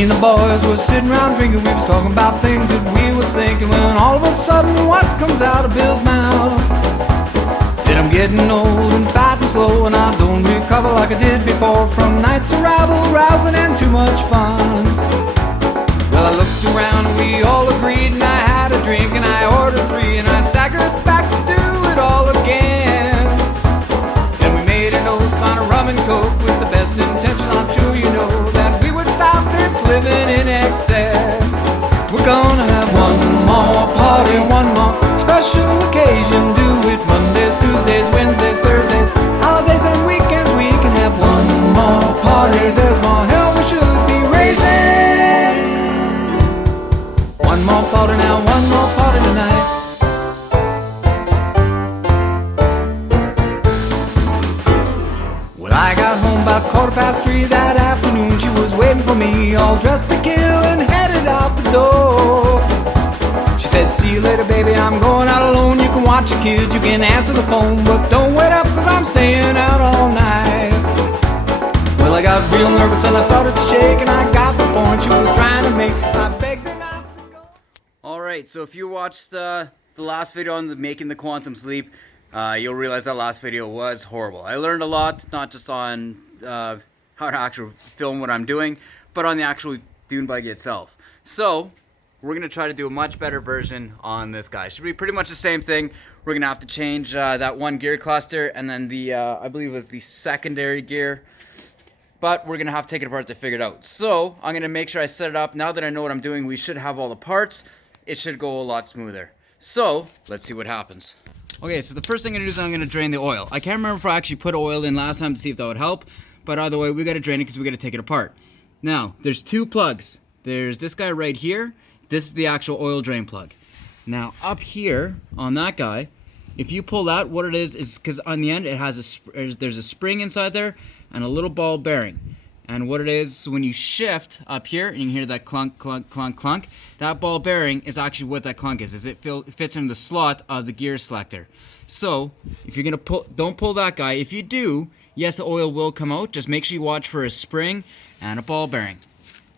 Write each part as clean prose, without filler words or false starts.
Me and the boys was sitting around drinking. We was talking about things that we was thinking, when all of a sudden, what comes out of Bill's mouth? Said, I'm getting old and fat and slow, and I don't recover like I did before from nights of rabble, rousing, and too much fun. Well, I looked around and we all agreed, and I had a drink and I ordered 3, and I staggered back to do it all again. And we made an oath on a rum and coke with the best intention, I'm sure you know, that we would stop this living in excess. We're gonna have one more party, one more special occasion. Do it Mondays, Tuesdays, Wednesdays, Thursdays, holidays and weekends. We can have one more party. There's more hell we should be raising. One more party now, one more party tonight. Well, I got home about 3:15 that afternoon. She was waiting for me, all dressed to kill, and headed out the door. She said, see you later, baby, I'm going out alone. You can watch your kids, you can answer the phone, but don't wait up, cause I'm staying out all night. Well, I got real nervous and I started to shake, and I got the point she was trying to make. I begged her not to go. Alright, so if you watched the last video on making the quantum sleep, you'll realize that last video was horrible. I learned a lot, not just on how to actually film what I'm doing, but on the actual dune buggy itself. So, we're going to try to do a much better version on this guy. Should be pretty much the same thing. We're going to have to change that one gear cluster, and then the, I believe it was the secondary gear. But we're going to have to take it apart to figure it out. So, I'm going to make sure I set it up. Now that I know what I'm doing, we should have all the parts. It should go a lot smoother. So, let's see what happens. Okay, so the first thing I'm going to do is I'm going to drain the oil. I can't remember if I actually put oil in last time to see if that would help. But either way, we got to drain it because we got to take it apart. Now, there's 2 plugs. There's this guy right here. This is the actual oil drain plug. Now, up here on that guy, if you pull that, what it is because on the end it has there's a spring inside there and a little ball bearing. And what it is, when you shift up here and you hear that clunk, clunk, clunk, clunk, that ball bearing is actually what that clunk is it fits in the slot of the gear selector. So, if you're gonna pull, don't pull that guy. If you do, yes, the oil will come out. Just make sure you watch for a spring and a ball bearing.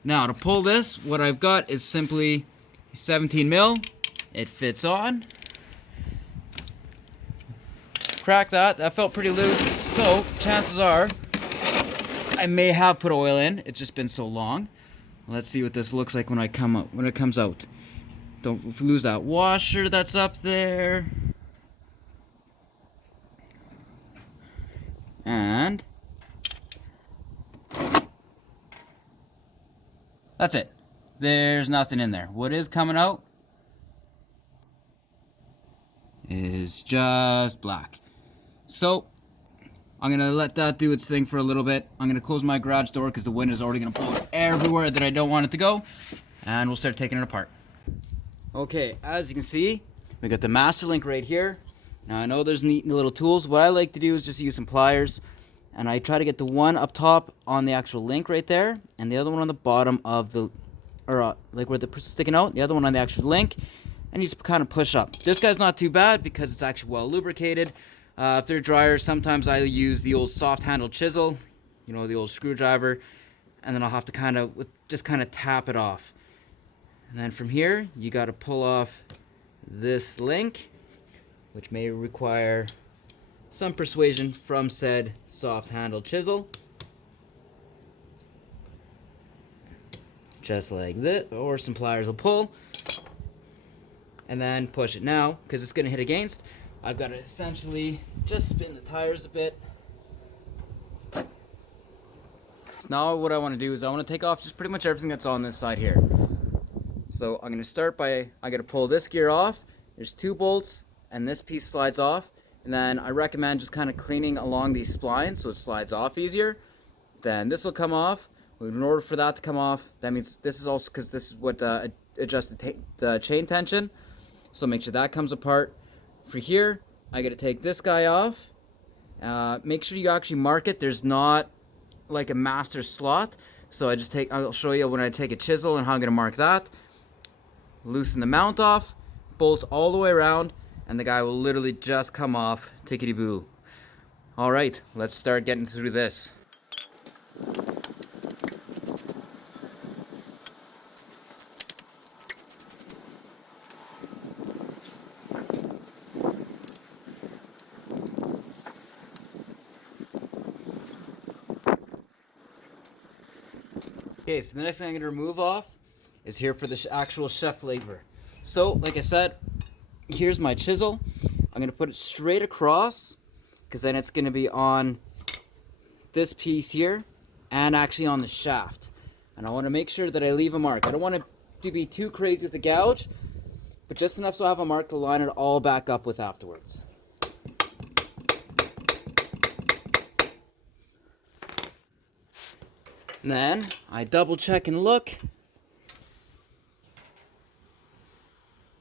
Now, to pull this, what I've got is simply 17 mil. It fits on. Crack that. That felt pretty loose. So, chances are, I may have put oil in. It's just been so long. Let's see what this looks like when it comes out. Don't lose that washer that's up there. And that's it. There's nothing in there. What is coming out is just black. So, I'm going to let that do its thing for a little bit. I'm going to close my garage door because the wind is already going to blow it everywhere that I don't want it to go. And we'll start taking it apart. Okay, as you can see, we got the master link right here. Now, I know there's neat little tools. What I like to do is just use some pliers. And I try to get the one up top on the actual link right there. And the other one on the bottom of the, like where the sticking out. The other one on the actual link. And you just kind of push up. This guy's not too bad because it's actually well lubricated. If they're drier, sometimes I use the old soft handle chisel. You know, the old screwdriver. And then I'll have to just kind of tap it off. And then from here, you got to pull off this link, which may require some persuasion from said soft handle chisel. Just like this, or some pliers will pull. And then push it. Now, because it's going to hit against, I've got to essentially just spin the tires a bit. So now what I want to do is I want to take off just pretty much everything that's on this side here. So I'm going to start by, I got to pull this gear off. There's 2 bolts and this piece slides off. And then I recommend just kind of cleaning along these splines so it slides off easier. Then this will come off. In order for that to come off, that means this is also, because this is what adjusts the chain tension. So make sure that comes apart. For here, I got to take this guy off. Make sure you actually mark it. There's not like a master slot. So I'll show you when I take a chisel and how I'm going to mark that. Loosen the mount off, bolts all the way around, and the guy will literally just come off, tickety-boo. Alright, let's start getting through this. Okay, so the next thing I'm going to remove off is here for the actual chef lever. So, like I said, here's my chisel. I'm going to put it straight across, because then it's going to be on this piece here and actually on the shaft. And I want to make sure that I leave a mark. I don't want it to be too crazy with the gouge, but just enough so I have a mark to line it all back up with afterwards. And then I double check and look.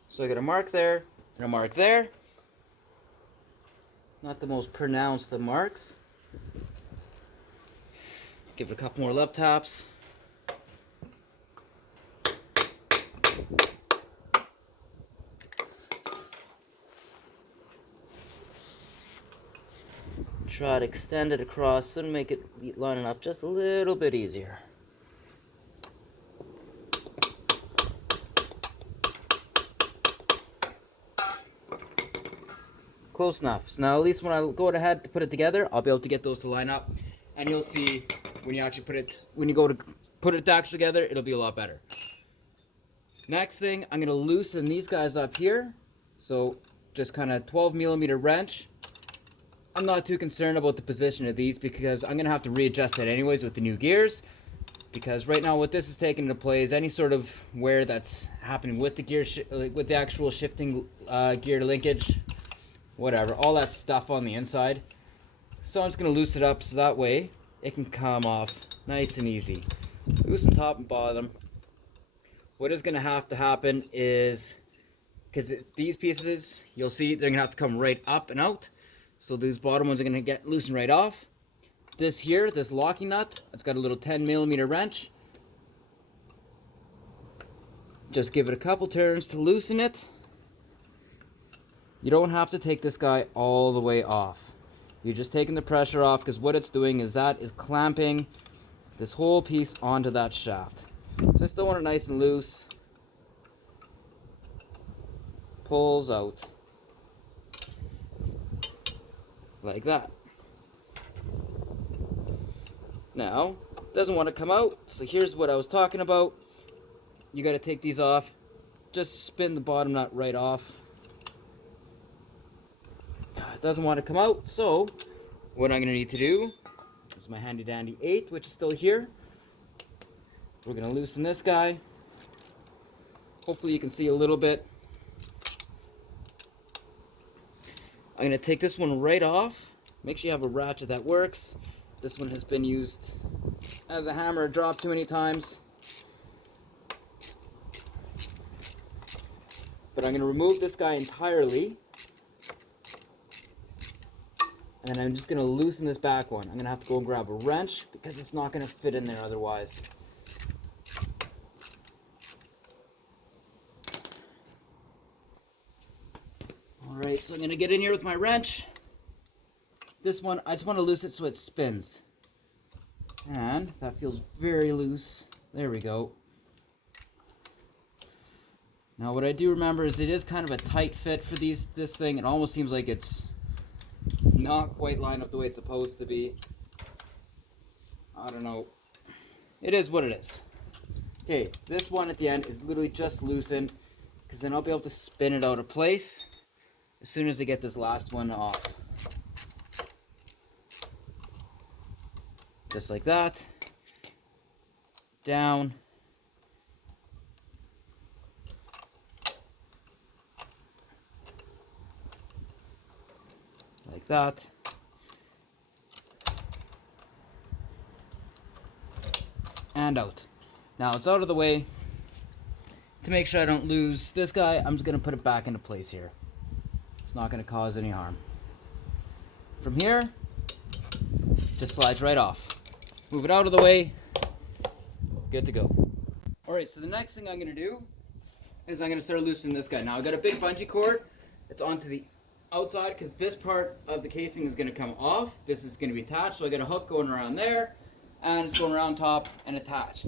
So I got a mark there and a mark there. Not the most pronounced of marks. Give it a couple more love taps. Try to extend it across and make it lining up just a little bit easier. Close enough. So now at least when I go ahead to put it together, I'll be able to get those to line up, and you'll see when you actually go to put it actually together, it'll be a lot better. Next thing, I'm gonna loosen these guys up here. So just kind of 12mm wrench. I'm not too concerned about the position of these because I'm gonna have to readjust it anyways with the new gears. Because right now what this is taking into play is any sort of wear that's happening with the gear, with the actual shifting gear linkage, whatever, all that stuff on the inside. So I'm just gonna loosen it up so that way it can come off nice and easy. Loosen top and bottom. What is gonna have to happen is, because these pieces, you'll see they're gonna have to come right up and out. So these bottom ones are gonna get loosened right off. This here, this locking nut, it's got a little 10mm wrench. Just give it a couple turns to loosen it. You don't have to take this guy all the way off. You're just taking the pressure off, because what it's doing is that is clamping this whole piece onto that shaft. So I still want it nice and loose. Pulls out. Like that. Now, doesn't want to come out, so here's what I was talking about. You got to take these off. Just spin the bottom nut right off. It doesn't want to come out, so what I'm going to need to do is my handy dandy 8, which is still here. We're going to loosen this guy. Hopefully you can see a little bit. I'm going to take this one right off. Make sure you have a ratchet that works. This one has been used as a hammer, dropped too many times. But I'm going to remove this guy entirely. And I'm just going to loosen this back one. I'm going to have to go and grab a wrench because it's not going to fit in there otherwise. Alright, so I'm going to get in here with my wrench. This one, I just want to loosen it so it spins. And that feels very loose. There we go. Now what I do remember is it is kind of a tight fit for this thing. It almost seems like it's not quite lined up the way it's supposed to be. I don't know. It is what it is. Okay, this one at the end is literally just loosened, because then I'll be able to spin it out of place as soon as I get this last one off. Just like that. Down. Like that. And out. Now it's out of the way. To make sure I don't lose this guy, I'm just going to put it back into place here. It's not going to cause any harm. From here, just slides right off. Move it out of the way. Good to go. Alright, so the next thing I'm going to do is I'm going to start loosening this guy. Now I've got a big bungee cord. It's onto the outside because this part of the casing is going to come off. This is going to be attached, so I got a hook going around there, and it's going around top and attached.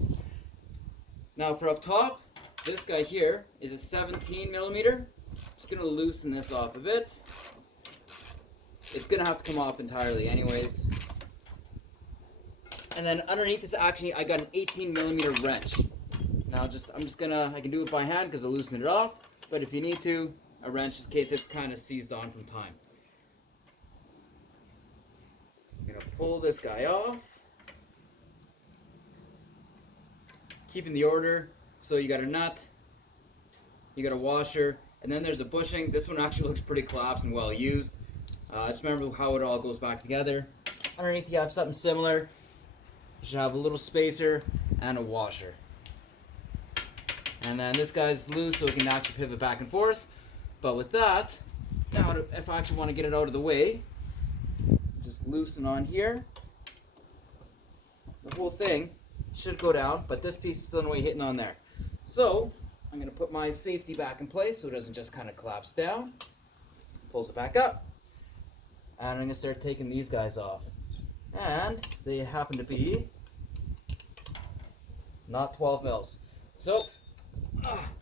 Now for up top, this guy here is a 17mm. Just going to loosen this off a bit. It's going to have to come off entirely anyways. And then underneath this, actually, I got an 18mm wrench. Now, I can do it by hand because I loosened it off. But if you need to, a wrench in case it's kind of seized on from time. I'm gonna pull this guy off. Keeping the order, so you got a nut, you got a washer, and then there's a bushing. This one actually looks pretty collapsed and well used. Just remember how it all goes back together. Underneath you have something similar. You should have a little spacer and a washer. And then this guy's loose so it can actually pivot back and forth. But with that, now if I actually want to get it out of the way, just loosen on here. The whole thing should go down, but this piece is still in the way hitting on there. So I'm going to put my safety back in place so it doesn't just kind of collapse down. Pulls it back up. And I'm going to start taking these guys off. And they happen to be not 12 mils. So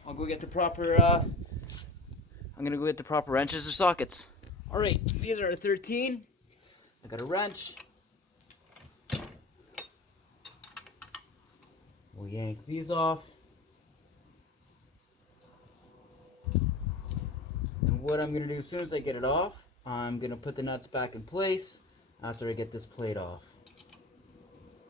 I'll go get the proper I'm going to go get the proper wrenches or sockets. Alright, these are 13. I got a wrench. We'll yank these off. And what I'm going to do as soon as I get it off, I'm going to put the nuts back in place after I get this plate off.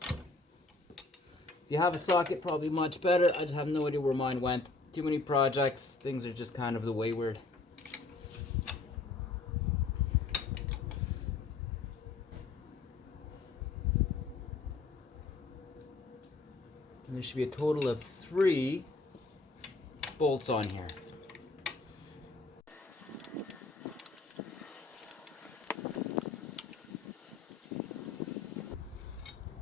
If you have a socket, probably much better. I just have no idea where mine went. Too many projects, things are just kind of the wayward. And there should be a total of 3 bolts on here.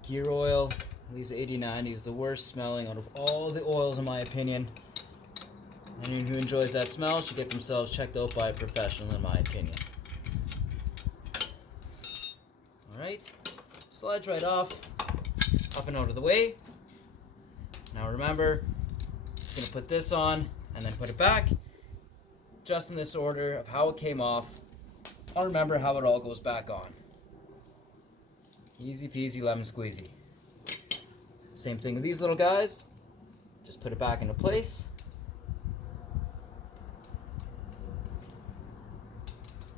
Gear oil, these 80/90 is the worst smelling out of all the oils in my opinion. Anyone who enjoys that smell should get themselves checked out by a professional in my opinion. Alright, slides right off, up and out of the way. Now remember, just going to put this on and then put it back, just in this order of how it came off. I'll remember how it all goes back on. Easy peasy lemon squeezy. Same thing with these little guys. Just put it back into place.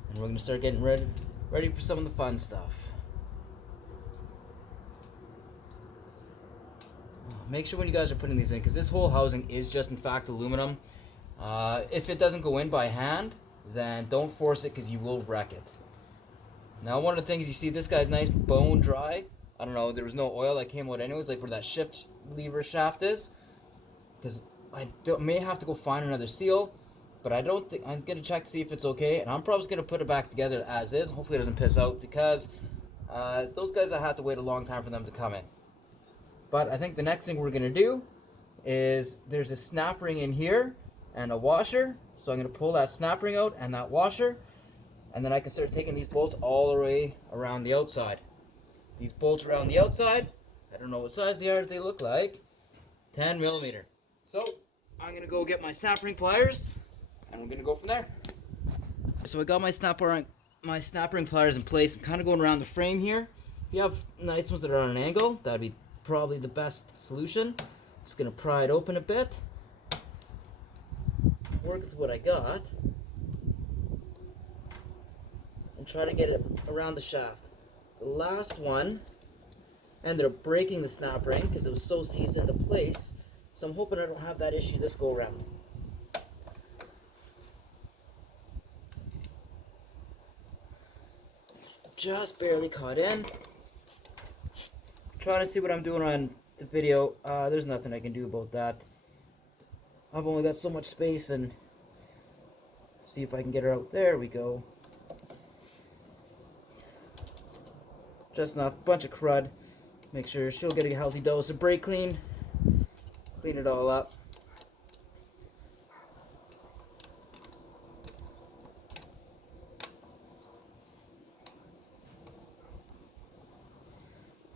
And we're going to start getting ready for some of the fun stuff. Make sure when you guys are putting these in, because this whole housing is just in fact aluminum. If it doesn't go in by hand, then don't force it because you will wreck it. Now one of the things you see, this guy's nice bone dry. I don't know, there was no oil that came out anyways, like where that shift lever shaft is. Because I may have to go find another seal, but I don't think, I'm going to check to see if it's okay. And I'm probably just going to put it back together as is. Hopefully it doesn't piss out because those guys, I have to wait a long time for them to come in. But I think the next thing we're going to do is there's a snap ring in here and a washer. So I'm going to pull that snap ring out and that washer. And then I can start taking these bolts all the way around the outside. These bolts around the outside, I don't know what size they are, they look like 10mm. So I'm going to go get my snap ring pliers and we're going to go from there. So I got my snap ring pliers in place. I'm kind of going around the frame here. If you have nice ones that are on an angle, that would be probably the best solution. Just going to pry it open a bit. Work with what I got. And try to get it around the shaft. The last one ended up breaking the snap ring because it was so seized into place. So I'm hoping I don't have that issue this go around. It's just barely caught in. Trying to see what I'm doing on the video. There's nothing I can do about that. I've only got so much space, and see if I can get her out. There we go. Just enough, bunch of crud. Make sure she'll get a healthy dose of brake clean. Clean it all up.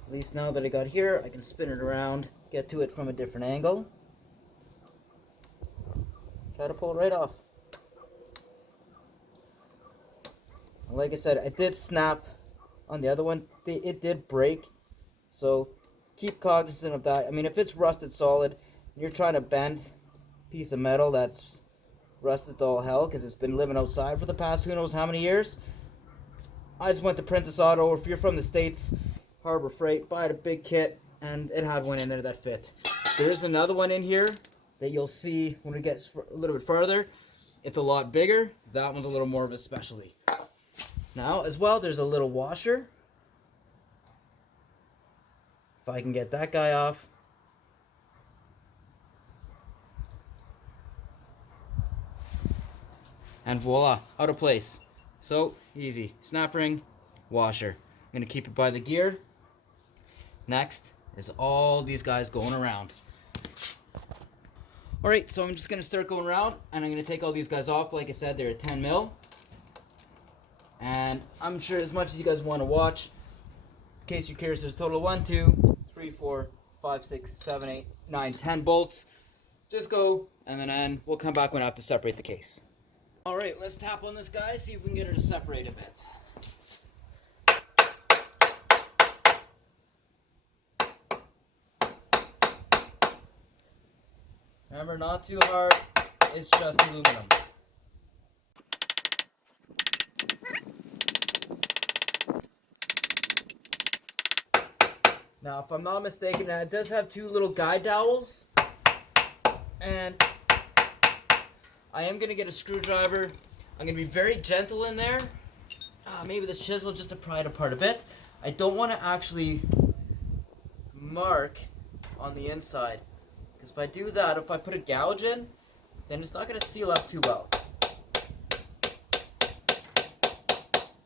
At least now that I got here, I can spin it around, get to it from a different angle. Try to pull it right off. Like I said, I did snap on the other one. It did break. So keep cognizant of that. I mean, if it's rusted solid, and you're trying to bend a piece of metal that's rusted to all hell because it's been living outside for the past who knows how many years. I just went to Princess Auto, or if you're from the States, Harbor Freight, buy a big kit, and it had one in there that fit. There is another one in here that you'll see when we get a little bit farther. It's a lot bigger. That one's a little more of a specialty. Now, as well, there's a little washer. If I can get that guy off. And voila, out of place. So, easy. Snap ring, washer. I'm going to keep it by the gear. Next is all these guys going around. Alright, so I'm just going to start going around, and I'm going to take all these guys off. Like I said, they're a 10 mil. And I'm sure as much as you guys want to watch, in case you're curious, there's a total of 1, 2, 3, 4, 5, 6, 7, 8, 9, 10 bolts. Just go, and then we'll come back when I have to separate the case. Alright, let's tap on this guy, see if we can get her to separate a bit. Remember, not too hard, it's just aluminum. Now, if I'm not mistaken, it does have 2 little guide dowels, and I am going to get a screwdriver. I'm going to be very gentle in there. Maybe this chisel just to pry it apart a bit. I don't want to actually mark on the inside. Because if I do that, if I put a gouge in, then it's not going to seal up too well.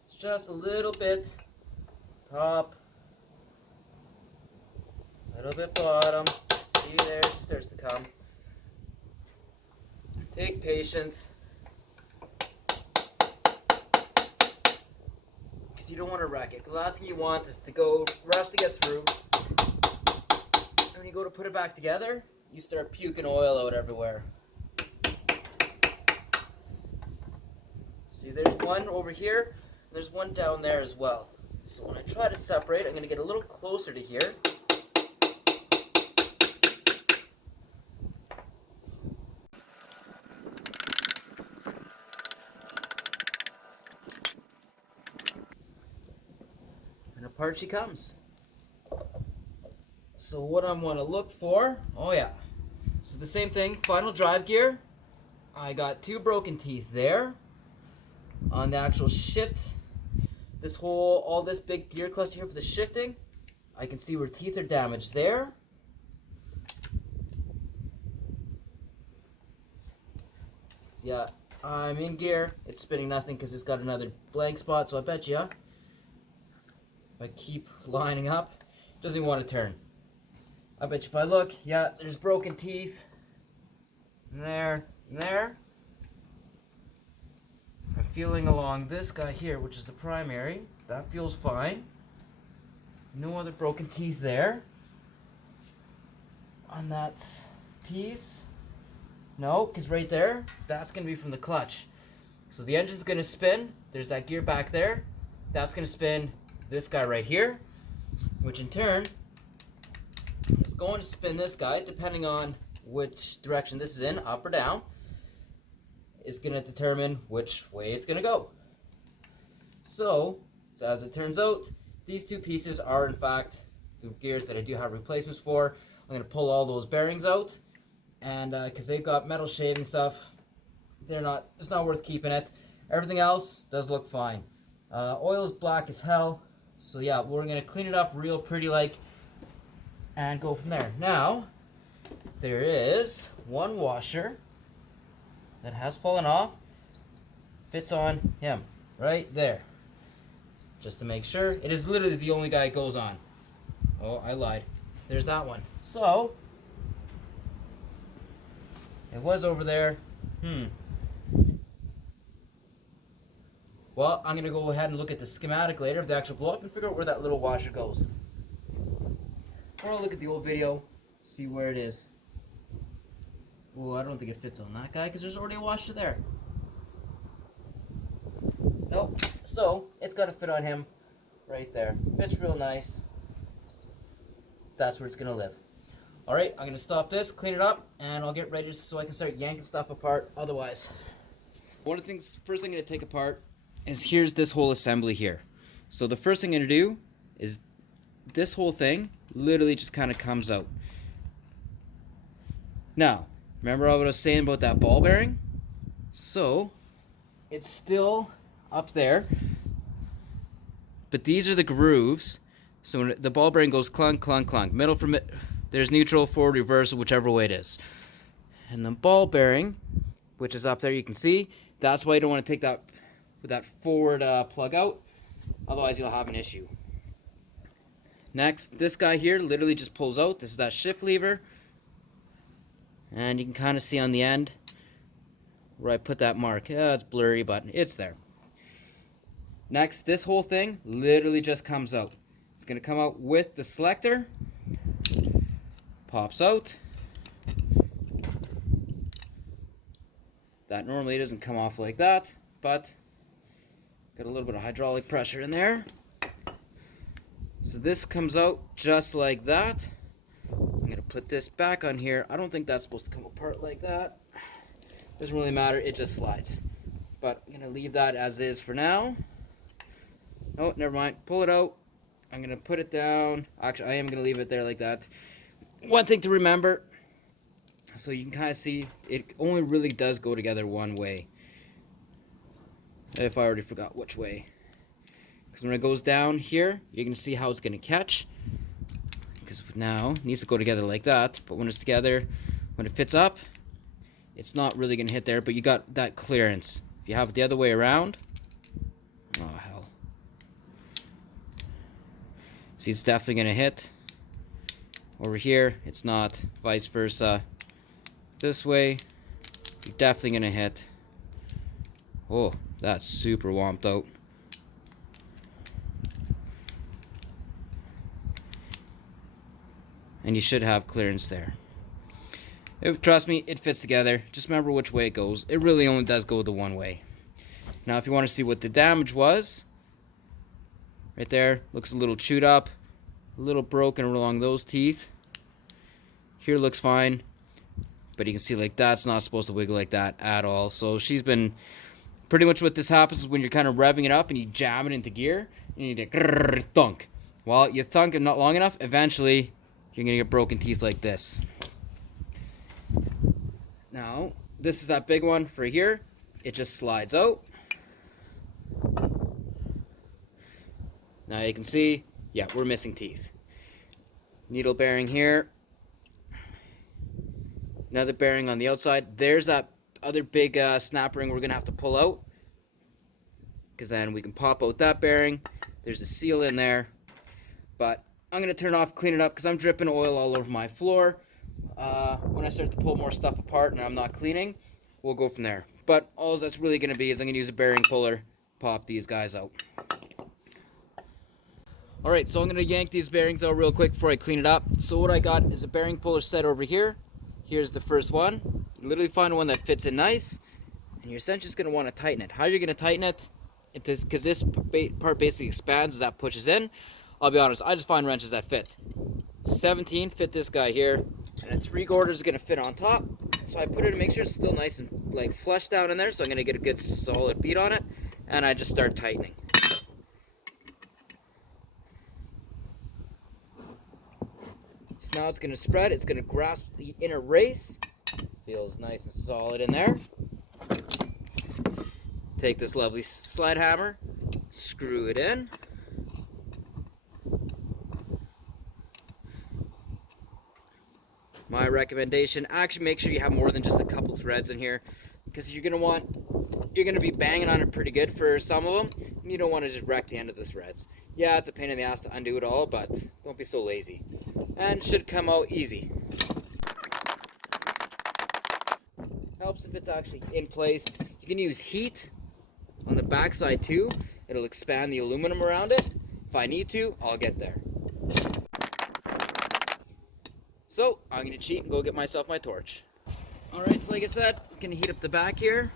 It's just a little bit top, a little bit bottom. See, there she starts to come. Take patience. Because you don't want to wreck it. The last thing you want is to go rush to get through. And when you go to put it back together, you start puking oil out everywhere. See, there's one over here, and there's one down there as well. So when I try to separate, I'm going to get a little closer to here. And apart she comes. So what I want to look for, oh yeah, so the same thing, final drive gear. I got 2 broken teeth there. On the actual shift, all this big gear cluster here for the shifting, I can see where teeth are damaged there. Yeah, I'm in gear, it's spinning nothing because it's got another blank spot, so I bet you, if I keep lining up, it doesn't even want to turn. I bet you if I look, yeah, there's broken teeth. And there, and there. I'm feeling along this guy here, which is the primary. That feels fine. No other broken teeth there. On that piece. No, because right there, that's going to be from the clutch. So the engine's going to spin. There's that gear back there. That's going to spin this guy right here, which in turn is going to spin this guy, depending on which direction this is in, up or down, is going to determine which way it's going to go. So as it turns out, these 2 pieces are in fact the gears that I do have replacements for. I'm going to pull all those bearings out, and because they've got metal shaving stuff, it's not worth keeping it. Everything else does look fine. Oil is black as hell, so yeah, we're going to clean it up real pretty like, and go from there. Now, there is one washer that has fallen off, fits on him right there. Just to make sure, it is literally the only guy it goes on. Oh, I lied. There's that one. So, it was over there. Well, I'm going to go ahead and look at the schematic later of the actual blow up and figure out where that little washer goes. Or I'll look at the old video, see where it is. Oh, I don't think it fits on that guy because there's already a washer there. Nope. So, it's got to fit on him right there. Fits real nice. that's where it's gonna live. All right, I'm gonna stop this, clean it up, and I'll get ready so I can start yanking stuff apart otherwise. One of the things, first thing I'm gonna take apart is here's this whole assembly here. So the first thing I'm gonna do is this whole thing literally just kind of comes out. Now, remember what I was saying about that ball bearing? So, it's still up there, but these are the grooves. So when the ball bearing goes clunk, clunk, clunk, middle from it, there's neutral, forward, reverse, whichever way it is. And the ball bearing, which is up there, you can see, that's why you don't want to take that forward plug out, otherwise you'll have an issue. Next, this guy here literally just pulls out. This is that shift lever. And you can kind of see on the end where I put that mark. Yeah, it's blurry, but it's there. Next, this whole thing literally just comes out. It's going to come out with the selector. Pops out. That normally doesn't come off like that, but got a little bit of hydraulic pressure in there. So this comes out just like that. I'm gonna put this back on here. I don't think that's supposed to come apart like that. Doesn't really matter, it just slides. But I'm gonna leave that as is for now. Oh, never mind, pull it out. I'm gonna put it down. Actually, I am gonna leave it there like that. One thing to remember, so you can kind of see, it only really does go together one way. If I already forgot which way. Because when it goes down here, you're going to see how it's going to catch. Because now, it needs to go together like that. But when it's together, when it fits up, it's not really going to hit there. But you got that clearance. If you have it the other way around, oh hell. See, it's definitely going to hit. Over here, it's not. Vice versa. This way, you're definitely going to hit. Oh, that's super womped out. And you should have clearance there. Trust me, it fits together. Just remember which way it goes. It really only does go the one way. Now, if you want to see what the damage was, right there, looks a little chewed up, a little broken along those teeth. Here looks fine, but you can see like that's not supposed to wiggle like that at all. So she's been, pretty much what this happens is when you're kind of revving it up and you jam it into gear, you need to thunk. Well, you thunk it not long enough, eventually you're going to get broken teeth like this. Now, this is that big one for here. It just slides out. Now you can see, yeah, we're missing teeth. Needle bearing here. Another bearing on the outside. There's that other big snap ring we're going to have to pull out. Because then we can pop out that bearing. There's a seal in there. But I'm going to turn it off, clean it up, because I'm dripping oil all over my floor. When I start to pull more stuff apart and I'm not cleaning, we'll go from there. But all that's really going to be is I'm going to use a bearing puller, pop these guys out. Alright, so I'm going to yank these bearings out real quick before I clean it up. So what I got is a bearing puller set over here. Here's the first one. You literally find one that fits in nice, and you're essentially just going to want to tighten it. How you're going to tighten it, because this part basically expands as that pushes in. I'll be honest, I just find wrenches that fit. 17 fit this guy here, and a 3/4 is going to fit on top. So I put it to make sure it's still nice and like flush down in there, so I'm going to get a good solid beat on it, and I just start tightening. So now it's going to spread, it's going to grasp the inner race. Feels nice and solid in there. Take this lovely slide hammer, screw it in. My recommendation, actually make sure you have more than just a couple threads in here, because you're going to be banging on it pretty good for some of them, and you don't want to just wreck the end of the threads. Yeah, it's a pain in the ass to undo it all, but don't be so lazy. And it should come out easy. Helps if it's actually in place. You can use heat on the backside too. It'll expand the aluminum around it. If I need to, I'll get there. So, I'm going to cheat and go get myself my torch. Alright, so like I said, I'm going to heat up the back here.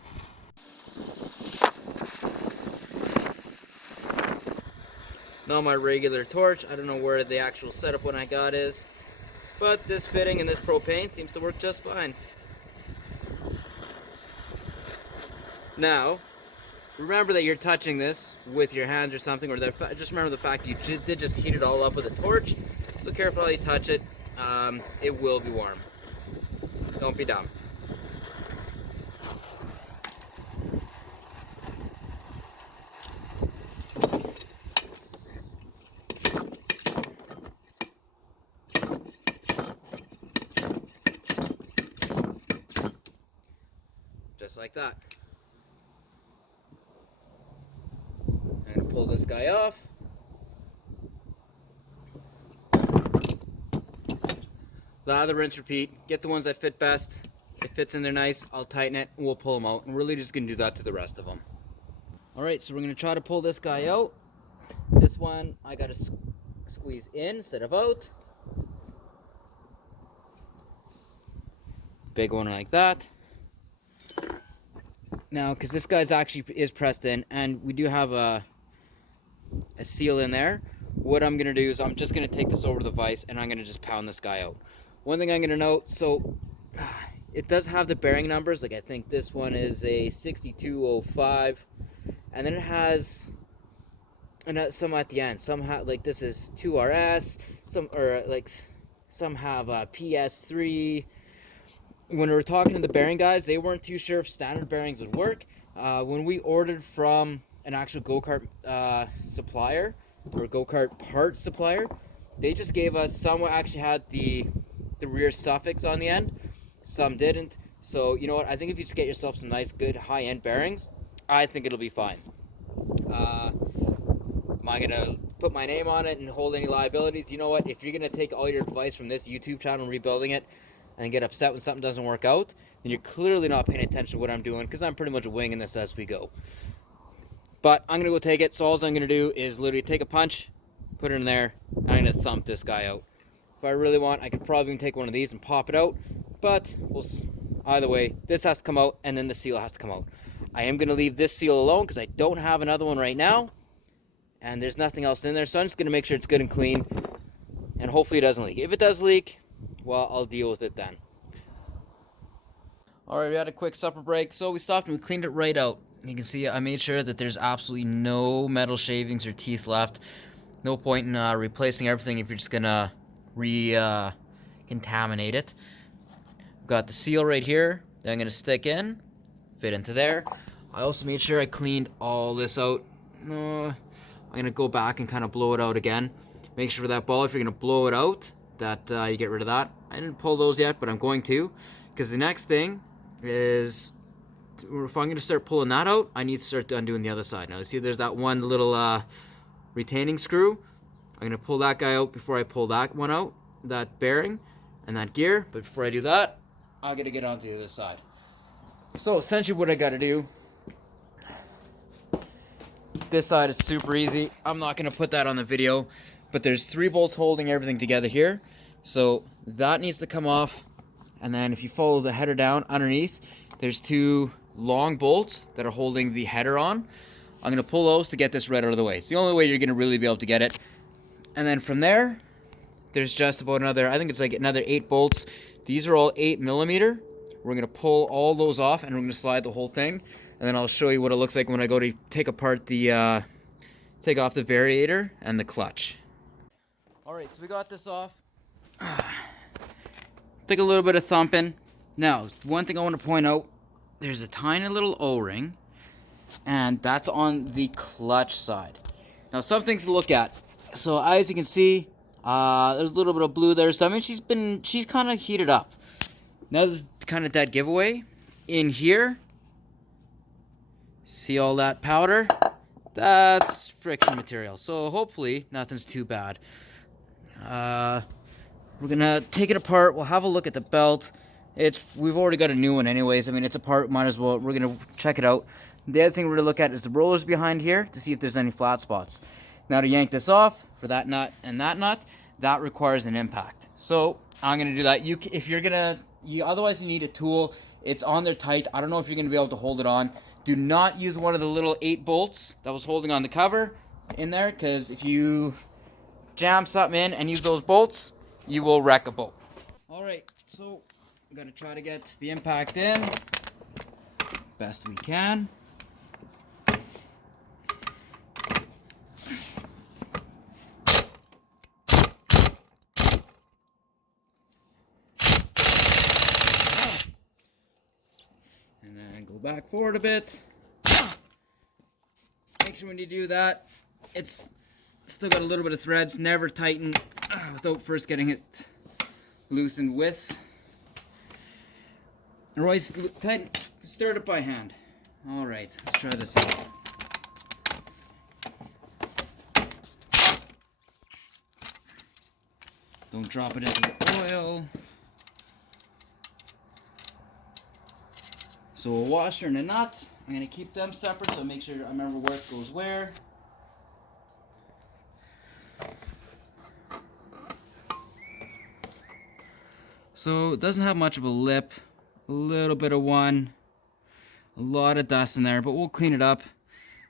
Not my regular torch. I don't know where the actual setup one I got is, but this fitting and this propane seems to work just fine. Now, remember that you're touching this with your hands or something, or just remember the fact you did just heat it all up with a torch, so careful how you touch it. It will be warm. Don't be dumb. Just like that. I'm going to pull this guy off. Lather, rinse, repeat. Get the ones that fit best. It fits in there nice. I'll tighten it and we'll pull them out. And we're really just going to do that to the rest of them. Alright, so we're going to try to pull this guy out. This one I got to squeeze in instead of out. Big one like that. Now, because this guy's actually is pressed in, and we do have a seal in there, what I'm going to do is I'm just going to take this over to the vise, and I'm going to just pound this guy out. One thing I'm going to note, so it does have the bearing numbers, like I think this one is a 6205, and then it has some at the end. Some have, like this is 2RS, some have PS3. When we were talking to the bearing guys, they weren't too sure if standard bearings would work. When we ordered from an actual go-kart supplier, or go-kart part supplier, they just gave us, some actually had the rear suffix on the end, some didn't. So, you know what, I think if you just get yourself some nice, good, high-end bearings, I think it'll be fine. Am I going to put my name on it and hold any liabilities? You know what, if you're going to take all your advice from this YouTube channel and rebuilding it, and get upset when something doesn't work out, then you're clearly not paying attention to what I'm doing, because I'm pretty much winging this as we go. But I'm going to go take it, so all I'm going to do is literally take a punch, put it in there, and I'm going to thump this guy out. If I really want, I could probably take one of these and pop it out, but either way, this has to come out, and then the seal has to come out. I am going to leave this seal alone, because I don't have another one right now, and there's nothing else in there, so I'm just going to make sure it's good and clean, and hopefully it doesn't leak. If it does leak, well, I'll deal with it then. Alright, we had a quick supper break, so we stopped and we cleaned it right out. You can see I made sure that there's absolutely no metal shavings or teeth left. No point in replacing everything if you're just gonna contaminate it. Got the seal right here that I'm gonna stick in, fit into there. I also made sure I cleaned all this out. I'm gonna go back and kind of blow it out again. Make sure for that ball, if you're gonna blow it out, that you get rid of that. I didn't pull those yet, but I'm going to, because the next thing is, if I'm going to start pulling that out, I need to start undoing the other side. Now, see, there's that one little retaining screw. I'm going to pull that guy out before I pull that one out, that bearing and that gear. But before I do that, I got to get onto the other side. So essentially what I got to do, this side is super easy. I'm not going to put that on the video, but there's 3 bolts holding everything together here. So that needs to come off. And then if you follow the header down underneath, there's 2 long bolts that are holding the header on. I'm going to pull those to get this right out of the way. It's the only way you're going to really be able to get it. And then from there, there's just about another, I think it's like another 8 bolts. These are all 8mm. We're going to pull all those off and we're going to slide the whole thing. And then I'll show you what it looks like when I go to take apart the, take off the variator and the clutch. Alright, so we got this off. Took a little bit of thumping. Now, one thing I want to point out, there's a tiny little O-ring, and that's on the clutch side. Now, some things to look at. So, as you can see, there's a little bit of blue there. So, I mean, she's kind of heated up. Another kind of dead giveaway. In here, see all that powder? That's friction material. So, hopefully, nothing's too bad. We're gonna take it apart. We'll have a look at the belt. We've already got a new one anyways. I mean, it's apart, might as well. We're gonna check it out. The other thing we're gonna look at is the rollers behind here to see if there's any flat spots. Now to yank this off for that nut and that nut, that requires an impact. So I'm gonna do that. Otherwise you need a tool. It's on there tight. I don't know if you're gonna be able to hold it on. Do not use one of the little 8 bolts that was holding on the cover. in there, because if you jam something in and use those bolts, you will wreck a boat. Alright, so I'm going to try to get the impact in best we can. And then go back forward a bit. Make sure when you do that, it's still got a little bit of threads. Never tighten without first getting it loosened with. Or always tighten, stir it up by hand. Alright, let's try this out. Don't drop it into the oil. So a washer and a nut, I'm going to keep them separate so make sure I remember where it goes where. So it doesn't have much of a lip, a little bit of one, a lot of dust in there, but we'll clean it up.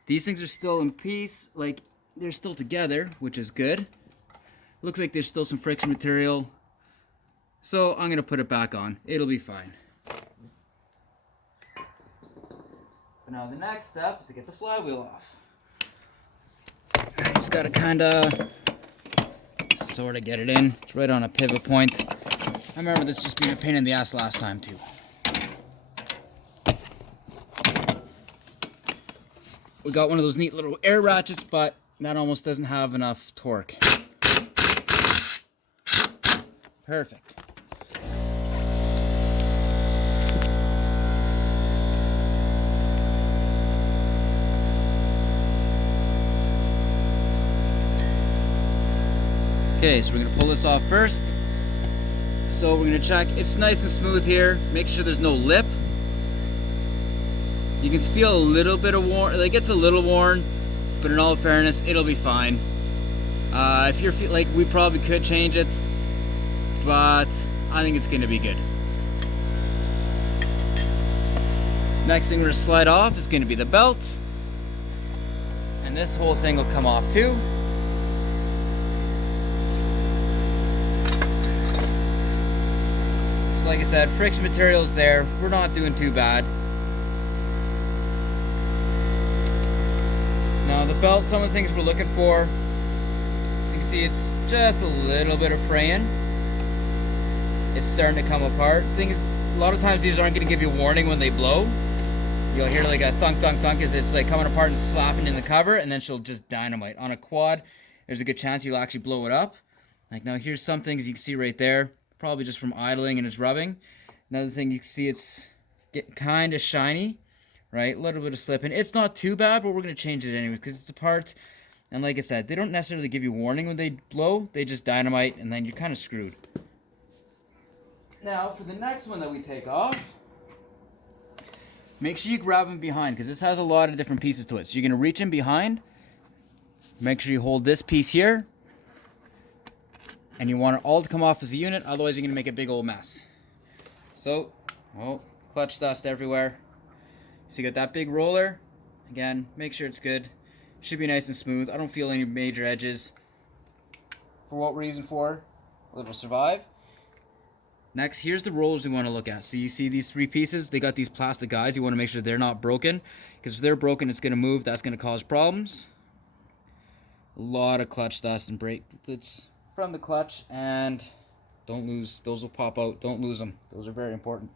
These things are still in piece, like they're still together, which is good. Looks like there's still some friction material. So I'm going to put it back on. It'll be fine. But now the next step is to get the flywheel off. I just gotta kinda sorta get it in. It's right on a pivot point. I remember this just being a pain in the ass last time too. We got one of those neat little air ratchets, but that almost doesn't have enough torque. Perfect. Okay, so we're going to pull this off first. So we're going to check, it's nice and smooth here. Make sure there's no lip. You can feel a little bit of worn, like it's a little worn, but in all fairness, it'll be fine. If you're like, we probably could change it, but I think it's going to be good. Next thing we're going to slide off is going to be the belt. And this whole thing will come off too. Like I said, friction material's there. We're not doing too bad. Now the belt, some of the things we're looking for. As you can see, it's just a little bit of fraying. It's starting to come apart. The thing is, a lot of times these aren't going to give you a warning when they blow. You'll hear like a thunk, thunk, thunk as it's like coming apart and slapping in the cover, and then she'll just dynamite. On a quad, there's a good chance you'll actually blow it up. Like now, here's some things you can see right there. Probably just from idling and it's rubbing. Another thing you can see, it's getting kind of shiny, right? A little bit of slipping. It's not too bad, but we're going to change it anyway because it's a part. And like I said, they don't necessarily give you warning when they blow. They just dynamite and then you're kind of screwed. Now for the next one that we take off, make sure you grab them behind because this has a lot of different pieces to it. So you're going to reach in behind. Make sure you hold this piece here. And you want it all to come off as a unit, otherwise you're going to make a big old mess. So, oh, clutch dust everywhere. So you got that big roller. Again, make sure it's good. Should be nice and smooth. I don't feel any major edges. For what reason for? It'll survive. Next, here's the rollers we want to look at. So you see these three pieces? They got these plastic guys. You want to make sure they're not broken. Because if they're broken, it's going to move. That's going to cause problems. A lot of clutch dust and brake. It's from the clutch, and don't lose, those will pop out, don't lose them, those are very important.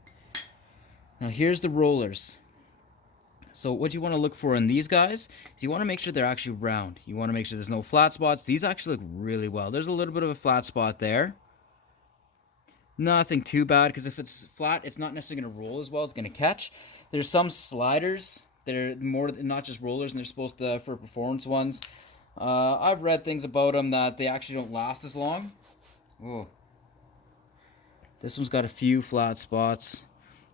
Now here's the rollers. So what you want to look for in these guys is you want to make sure they're actually round. You want to make sure there's no flat spots. These actually look really well. There's a little bit of a flat spot there. Nothing too bad, because if it's flat, it's not necessarily going to roll as well, it's going to catch. There's some sliders that are more, not just rollers, and they're supposed to, for performance ones. I've read things about them that they actually don't last as long. Oh, this one's got a few flat spots.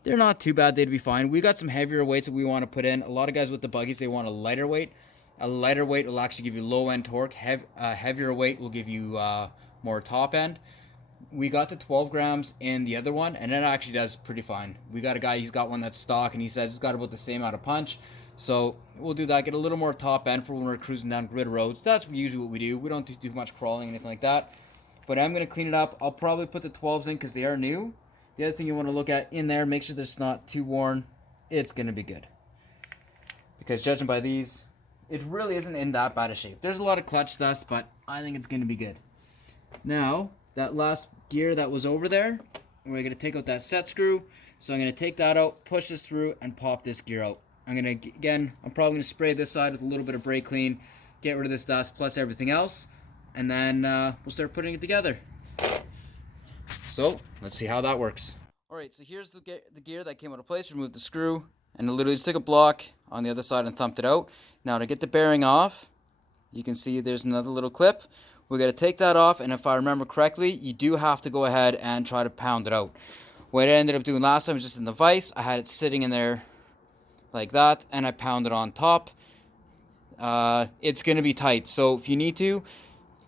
They're not too bad. They'd be fine. We got some heavier weights that we want to put in. A lot of guys with the buggies, they want a lighter weight. A lighter weight will actually give you low end torque. Heavier weight will give you more top end. we got the 12 grams in the other one, and it actually does pretty fine. We got a guy, he's got one that's stock, and he says it's got about the same amount of punch. So we'll do that, get a little more top end for when we're cruising down grid roads. That's usually what we do. We don't do too much crawling or anything like that. But I'm going to clean it up. I'll probably put the 12s in because they are new. The other thing you want to look at in there, make sure this is not too worn. It's going to be good. Because judging by these, it really isn't in that bad a shape. There's a lot of clutch dust, but I think it's going to be good. Now, that last gear that was over there, we're going to take out that set screw. So I'm going to take that out, push this through, and pop this gear out. I'm probably going to spray this side with a little bit of brake clean, get rid of this dust plus everything else, and then we'll start putting it together. So, let's see how that works. Alright, so here's the gear that came out of place. Remove the screw, and I literally just took a block on the other side and thumped it out. Now to get the bearing off, you can see there's another little clip. We're going to take that off, and if I remember correctly, you do have to go ahead and try to pound it out. What I ended up doing last time was just in the vise. I had it sitting in there like that, and I pounded on top. It's going to be tight, so if you need to,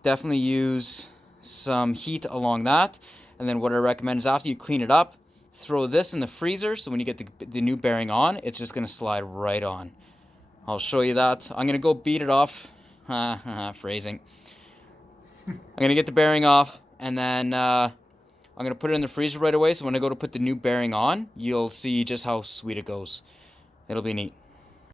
definitely use some heat along that. And then what I recommend is after you clean it up, throw this in the freezer, so when you get the new bearing on, it's just going to slide right on. I'll show you that. I'm going to go beat it off. Phrasing. I'm going to get the bearing off, and then I'm going to put it in the freezer right away, so when I go to put the new bearing on, you'll see just how sweet it goes. It'll be neat.